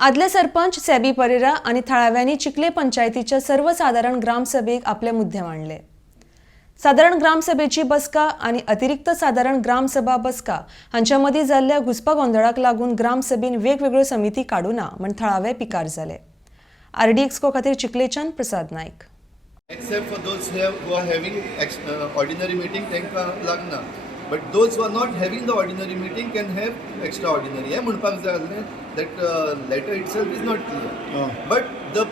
आदले सरपंच सेबी परेरा आणि थळाव्यांनी चिखले पंचायतीच्या सर्वसाधारण ग्रामसभेक आपले मुद्दे मांडले। साधारण ग्रामसभेची बसका आणि अतिरिक्त साधारण ग्रामसभा बसका हांच्या मदीं जाल्ल्या घुसपा गोंधळाक लागून ग्रामसभेन वेगवेगळ्यो समिती काडूना म्हण थळावे पिकार जाले। RDXGOA खातीर चिखलेच्यान प्रसाद Naik. Except for those who are having ordinary meeting, तांकां लागना. But those who are not having the ordinary meeting can have extraordinary. हे म्हणपाक जाय आसलें that letter itself is not clear. But the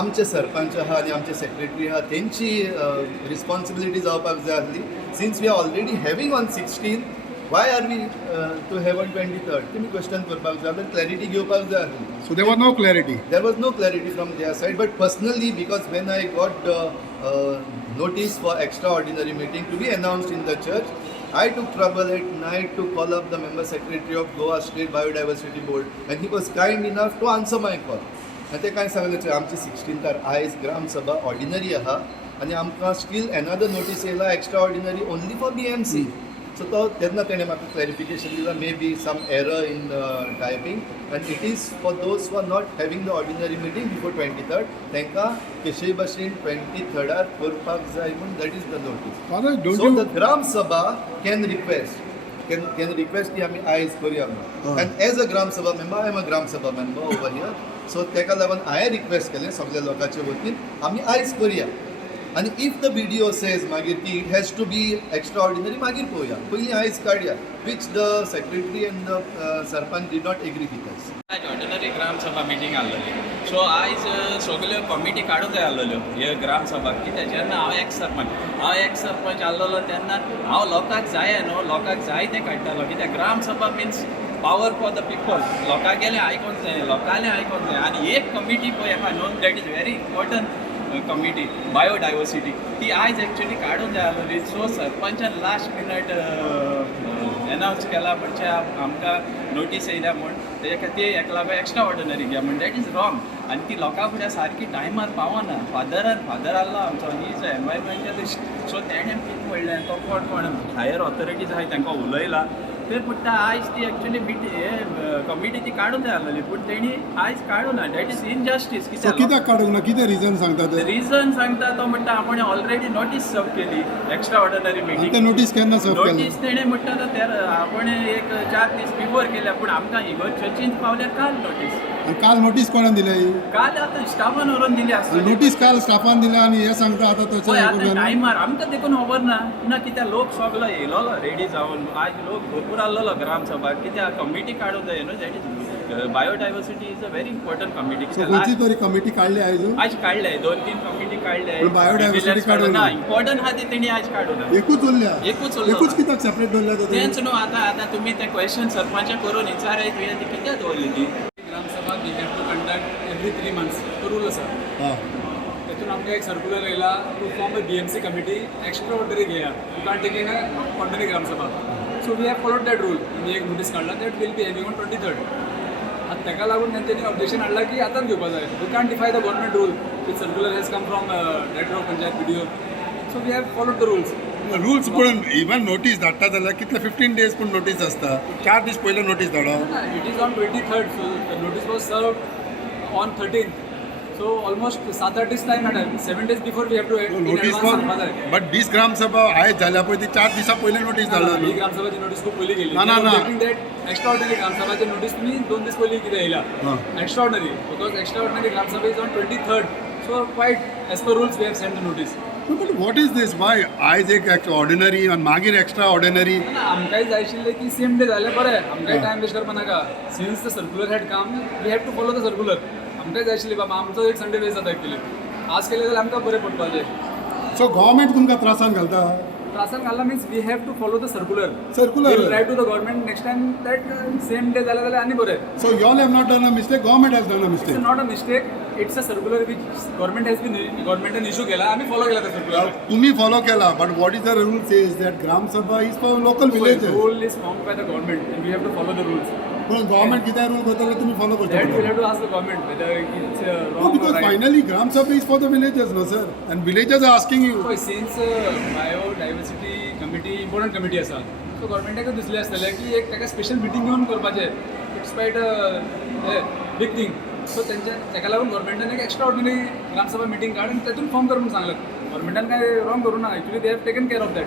आमचे सरपंच आहा आनी आमचे सेक्रेटरी आहा तेंची रिस्पॉन्सिबिलिटी जावपाक जाय आसली. Since we are already having on 16, why are we to have on 23rd? तुमी क्वेश्चन करपाक जाय, क्लॅरिटी घेवपाक जाय आसली. So there was no clarity. There was no clarity from their side, but personally, because when I got notice for extraordinary meeting to be announced in the church, I took trouble at night to call up the member secretary of Goa State Biodiversity Board, and he was kind enough to answer my call. And they काय सांगले आमची 16th आयज ग्रामसभा ordinary आहा आणि आमकां still another notice येयला extraordinary only for BMC. So तेन्ना तेणें म्हाका क्लॅरिफिकेशन दिला, may be some error in typing, and it is for those who are not having the ordinary meeting before 23rd तांकां केशे भाशेन 23rd करपाक जाय म्हणून that is the notice. So the gram sabha can request की आमी आयज करया म्हणून. एंड एज अ ग्राम सभा मेंबर, आय एम अ ग्राम सभा मेंबर ओवर हियर. सो तेका लागून हांवें रिक्वेस्ट केलें सगळ्या लोकांचे वतीन आमी आयज करया. आणि इफ द व्हिडिओ सेज मागीर की it has to be extraordinary मागीर पळोवया, पयलीं आयज काडया, which the secretary and the sarpanch did not agree with us. आयज ऑर्डिनरी ग्रामसभा मिटींग आसलेली, सो आयज सगल्यो कमिटी काडूंक जाय आसलेल्यो हे ग्रामसभाक. कित्याक जेन्ना हांव एक्स सरपंच आसलेलो तेन्ना हांव लोकांक जाय न्हू, लोकांक जाय तें काडटालो. कित्याक gram sabha means power for the people. लोकां गेले आयकोंक जाय, लोकांनी आयकोंक जाय. आनी एक कमिटी पळय आहा न्हू, that is very important committee, biodiversity, ती आयज एक्चुअली काडूंक जाय आसलेली. सो सरपंचान लास्ट मिनट अनावन्स केला म्हणजे आमकां नोटीस येयल्या म्हूण तेजे खातीर एक लागून एक्स्ट्रा ऑर्डिनरी घ्या म्हण. That is wrong. आनी ती लोकां फुडें सारकी टायमार पावना. फादर आसलो आमचो, he is a environmentalist. So तेणें कितें म्हणलें, तो कोण हायर ऑथॉरिटीज आहाय तांकां उलयला. तर म्हणटा आयज ती एक्चुअली कमिटी ती काडूंक जाय आसलेली, पूण तेणी आयज काडूं ना. That is injustice. कित्याक काडूंक ना, कितें रिजन सांगता ते? रिजन सांगता तो म्हणटा आपण ऑलरेडी नोटीस सर्व केली एक्स्ट्रा ऑर्डिनरी मिटींग. नोटीस केन्ना सर्व केली? नोटीस तेणें म्हणटा तो आपण एक 4 दीस बिफोर केल्या, पूण आमकां इगो चर्चींत पावल्या काल नोटीस. काल नोटीस कोणान दिल्या? काल आतां स्टाफान व्हरून दिली आसतली. नोटीस काल स्टाफान दिल्या आणि हे सांगता आतां तशें टायमार आमकां देखून खबर ना कित्याक लोक सगलो येयलो रेडी जावन. आयज लोक भरपूर आसलेलो ग्रामसभाक. कित्याक कमिटी काडूंक जाय न्हू. That is biodiversity is a very important committee. खंयची तरी कमिटी काडली आयज काडले 2-3 कमिटी काडले. बायोडायवर्सिटी काडून ना, इम्पॉर्टंट आहा ती तेणी आयज काडूना. एकूच उरल्या. एकूच कित्याक सेपरेट दवरल्या? तेंच न्हू. आतां तुमी ते क्वेश्चन सरपंचा करून विचाराय तुवें ती कित्याक दवरली ती. Gram sabha we have to conduct every 3 months. तो रूल आसा. तातूंत आमकां एक सर्क्युलर येयला to form a BMC committee extraordinary घेया. You can't take in a ordinary gram sabha. So we have followed that rule. आमी एक नोटीस काडला that will be having on 23rd. आतां ताका लागून तेंच्यांनी ऑब्जेक्शन हाडला की आतांच घेवपा जाय. We can't defy the government rule. Which circular has come from director of panchayat BDO. So we have followed the rules. पण इवन नोटीस धाडटा जाल्यार कितले 15 days पूण नोटीस आसता. 4 दीस पयले नोटीस धाडप. It is on 23rd. So the notice was served on 13th. So almost 7-8 days time had 7 days before we have to notice for. But this Gram Sabha आयज जाल्या पळय ती 4 दिसा पयले नोटीस धाडला. ही ग्राम सभाची नोटीस खूप पयली गेली. ना दॅट एक्स्ट्राऑर्डिनरी ग्राम सभाची नोटीस तुम्ही 2 दीस पयली कितें येयला extraordinary, because extraordinary Gram Sabha is on 23rd. So quite as per rules we have send the notice. But what is this? Why आयज एक ऑर्डिनरी आणि मागीर एक्स्ट्रा ऑर्डिनरी? आमकांय जाय आशिल्लें की सेम डे जाल्यार बरें. आमकांय टायम वेस्ट करपा नाका. Since the circular had come, we have to follow the circular. आमकांय जाय आशिल्ली बाबा, आमचो एक संडे वेस्ट जाता एक्चुअली. आज केले जाल्यार आमकां बरें पडपाचें. सो गव्हर्मेंट तुमकां त्रासान घालता? त्रासान घालना means we have to follow the circular. Circular. Write to the government next time that same day जाल्यार आनी बरें. So you all have not done a mistake, government has done a mistake. It's not a mistake. It's a circular which government issue केला. आम्ही follow केला त्या circular. तुम्ही follow केला, but what is the rule says that Gram Sabha is for local villages. The rule is formed by the government and we have to follow the rules. पण government किती rule करतले तुम्ही follow करता? That we'll have to ask the government whether it's wrong no, because or right. finally Gram Sabha is for the villages, no sir, and villages are asking you. So since biodiversity committee important committee असा, so government दिसले आसतले की एक ताका special meeting घेवन करपाचे. It's quite a big thing. So ताका लागून गव्हर्मेंटान एक एक्स्ट्रा ऑर्डिनरी ग्रामसभा मिटींग काड आनी तातूंत फॉर्म कर म्हणून सांगलें. गव्हर्मेंटान काय रॉंग करूं ना. Actually they have taken care of that.